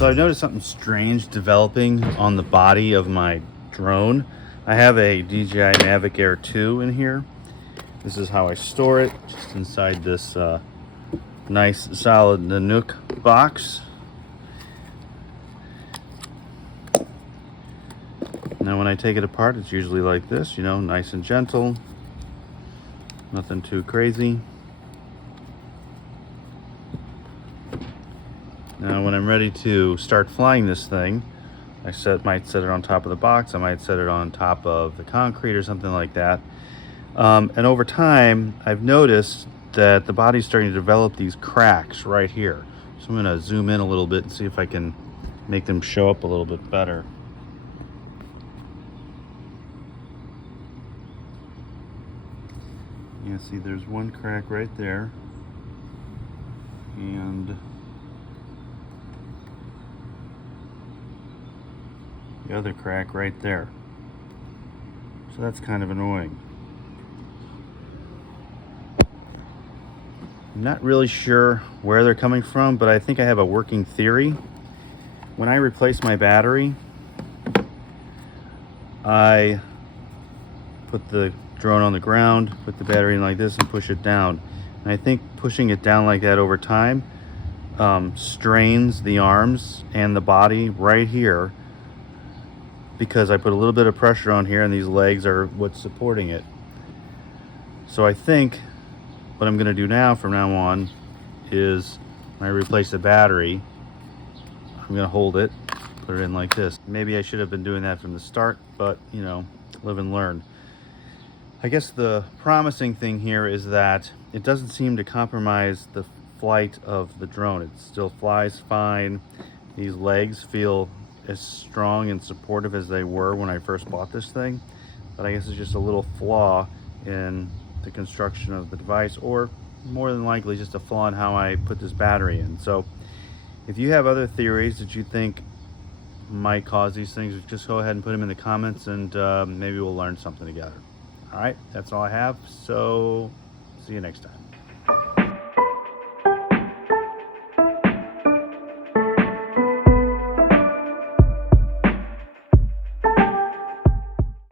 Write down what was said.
So I've noticed something strange developing on the body of my drone. I have a DJI Mavic Air 2 in here. This is how I store it, just inside this nice solid Nanook box. Now when I take it apart, it's usually like this, you know, nice and gentle. Nothing too crazy. Now when I'm ready to start flying this thing, I might set it on top of the box, I might set it on top of the concrete or something like that. And over time, I've noticed that the body's starting to develop these cracks right here. So I'm gonna zoom in a little bit and see if I can make them show up a little bit better. Yeah, see there's one crack right there. And the other crack right there. So that's kind of annoying. I'm not really sure where they're coming from, but I think I have a working theory. When I replace my battery, I put the drone on the ground, put the battery in like this and push it down. And I think pushing it down like that over time strains the arms and the body right here, because I put a little bit of pressure on here and these legs are what's supporting it. So I think what I'm gonna do now from now on is when I replace the battery, I'm gonna hold it, put it in like this. Maybe I should have been doing that from the start, but you know, live and learn. I guess the promising thing here is that it doesn't seem to compromise the flight of the drone. It still flies fine. These legs feel as strong and supportive as they were when I first bought this thing, but I guess it's just a little flaw in the construction of the device, or more than likely just a flaw in how I put this battery in. So if you have other theories that you think might cause these things, just go ahead and put them in the comments, and maybe we'll learn something together. All right, that's all I have, so see you next time.